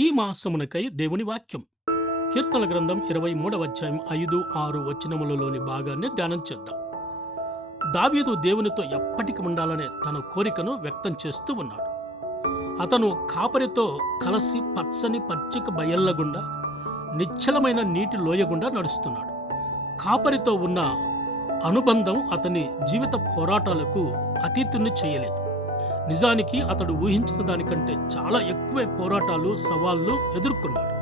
ఈ మాసమునకై దేవుని వాక్యం. కీర్తన గ్రంథం ఇరవై మూడవ అధ్యాయం ఐదు ఆరు వచనములలోని భాగాన్ని ధ్యానం చేద్దాం. దావీదు దేవునితో ఎప్పటికి ఉండాలనే తన కోరికను వ్యక్తం చేస్తూ ఉన్నాడు. అతను కాపరితో కలసి పచ్చని పచ్చిక బయళ్ళగుండా నిశ్చలమైన నీటి లోయగుండా నడుస్తున్నాడు. కాపరితో ఉన్న అనుబంధం అతని జీవిత పోరాటాలకు అతీతుని చేయలేదు. నిజానికి అతడు ఊహించిన దానికంటే చాలా ఎక్కువే పోరాటాలు సవాళ్ళు ఎదుర్కొన్నాడు.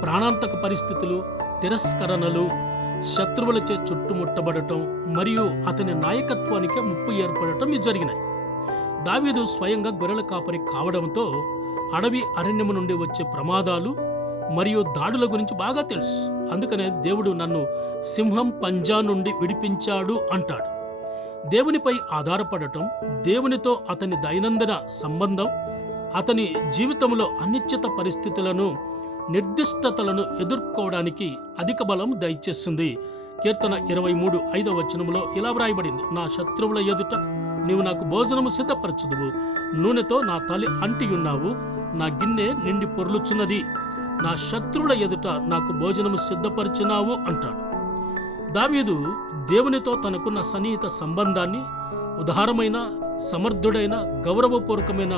ప్రాణాంతక పరిస్థితులు తిరస్కరణలు శత్రువులచే చుట్టుముట్టబడటం మరియు అతని నాయకత్వానికి ముప్పు ఏర్పడటం జరిగినాయి. దావీదు స్వయంగా గొర్రెల కాపరి కావడంతో అడవి అరణ్యము నుండి వచ్చే ప్రమాదాలు మరియు దాడుల గురించి బాగా తెలుసు. అందుకనే దేవుడు నన్ను సింహం పంజా నుండి విడిపించాడు అంటాడు. దేవునిపై ఆధారపడటం దేవునితో అతని దైనందిన సంబంధం అతని జీవితంలో అనిశ్చిత పరిస్థితులను నిర్దిష్టతలను ఎదుర్కోవడానికి అధిక బలం దయచేస్తుంది కీర్తన ఇరవై మూడు ఐదవ వచనములో ఇలా వ్రాయబడింది. నా శత్రువుల ఎదుట నీవు నాకు భోజనము సిద్ధపరచుదువు. నూనెతో నా తలి అంటియున్నావు నా గిన్నె నిండి పొర్లుచున్నది. నా శత్రువుల ఎదుట నాకు భోజనము సిద్ధపరిచినావు అంటాడు. దావీదు దేవునితో తనకున్న సన్నిహిత సంబంధాన్ని ఉదారమైన సమర్థుడైన గౌరవపూర్వకమైన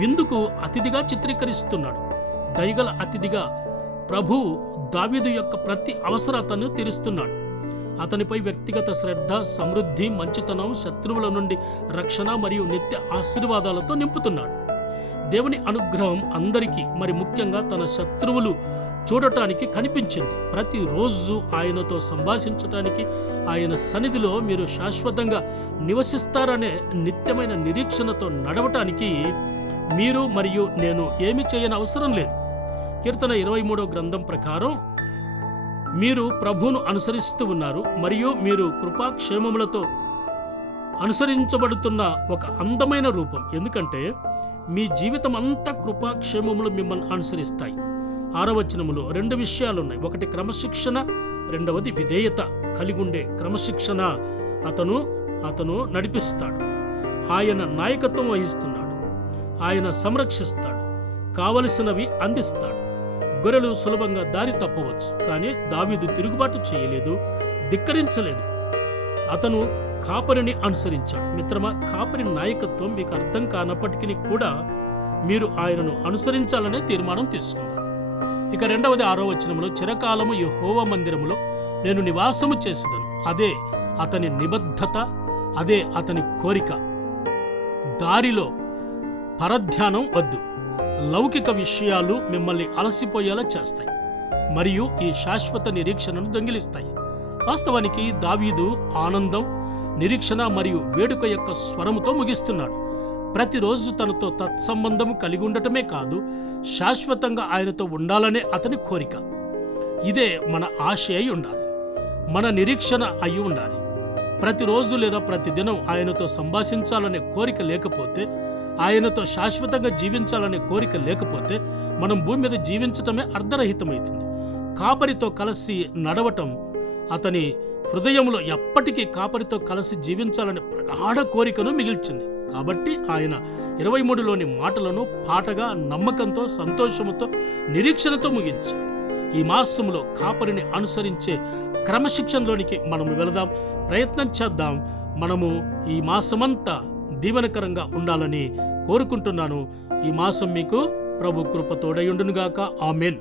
విందుకు అతిథిగా చిత్రీకరిస్తున్నాడు. దయగల అతిథిగా ప్రభు దావీదు యొక్క ప్రతి అవసరతను తీరుస్తున్నాడు. అతనిపై వ్యక్తిగత శ్రద్ధ సమృద్ధి మంచితనం శత్రువుల నుండి రక్షణ మరియు నిత్య ఆశీర్వాదాలతో నింపుతున్నాడు. దేవుని అనుగ్రహం అందరికీ మరి ముఖ్యంగా తన శత్రువులు చూడటానికి కనిపించింది. ప్రతిరోజు ఆయనతో సంభాషించటానికి ఆయన సన్నిధిలో మీరు శాశ్వతంగా నివసిస్తారనే నిత్యమైన నిరీక్షణతో నడవటానికి మీరు మరియు నేను ఏమి చేయని అవసరం లేదు. కీర్తన ఇరవై మూడో గ్రంథం ప్రకారం మీరు ప్రభువును అనుసరిస్తూ ఉన్నారు. మరియు మీరు కృపాక్షేమములతో అనుసరించబడుతున్న ఒక అందమైన రూపం. ఎందుకంటే మీ జీవితం అంతా కృపాక్షేమములు మిమ్మల్ని అనుసరిస్తాయి. ఆరవచనములో రెండు విషయాలు ఉన్నాయి ఒకటి క్రమశిక్షణ రెండవది విధేయత కలిగి ఉండే క్రమశిక్షణ. అతను అతను నడిపిస్తాడు. ఆయన నాయకత్వం వహిస్తున్నాడు. ఆయన సంరక్షిస్తాడు. కావలసినవి అందిస్తాడు. గొర్రెలు సులభంగా దారి తప్పవచ్చు. కానీ దావీదు తిరుగుబాటు చేయలేదు ధిక్కరించలేదు. అతను కాపరిని అనుసరించాడు. మిత్రమా కాపరి నాయకత్వం మీకు అర్థం కానప్పటికీ కూడా మీరు ఆయనను అనుసరించాలనే తీర్మానం తీసుకుందాం. ఇక రెండవది ఆరో వచనంలో చిరకాలము ఈ హోవ మందిరములో నేను నివాసము చేసేదను. అదే అతని నిబద్ధత అదే అతని కోరిక. దారిలో పరధ్యానం వద్దు. లౌకిక విషయాలు మిమ్మల్ని అలసిపోయేలా చేస్తాయి మరియు ఈ శాశ్వత నిరీక్షణను దొంగిలిస్తాయి. వాస్తవానికి దావీదు ఆనందం నిరీక్షణ మరియు వేడుక యొక్క స్వరముతో ముగిస్తున్నాడు. ప్రతిరోజు తనతో తత్సంబంధం కలిగి ఉండటమే కాదు శాశ్వతంగా ఆయనతో ఉండాలనే అతని కోరిక. ఇదే మన ఆశ అయి ఉండాలి. మన నిరీక్షణ అయి ఉండాలి. ప్రతిరోజు లేదా ప్రతిదినం ఆయనతో సంభాషించాలనే కోరిక లేకపోతే ఆయనతో శాశ్వతంగా జీవించాలనే కోరిక లేకపోతే మనం భూమి మీద జీవించటమే అర్ధరహితమవుతుంది కాపరితో కలిసి నడవటం అతని హృదయంలో ఎప్పటికీ కాపరితో కలిసి జీవించాలనే ప్రగాఢ కోరికను మిగిల్చింది. కాబట్టి ఆయన ఇరవై మూడులోని మాటలను పాటగా నమ్మకంతో సంతోషముతో నిరీక్షణతో ముగించాడు. ఈ మాసంలో కాపరిని అనుసరించే క్రమశిక్షణలోనికి మనము వెళదాం ప్రయత్నం చేద్దాం. మనము ఈ మాసమంతా దీవెనకరంగా ఉండాలని కోరుకుంటున్నాను. ఈ మాసం మీకు ప్రభు కృపతోడయుండునుగాక ఆమెన్.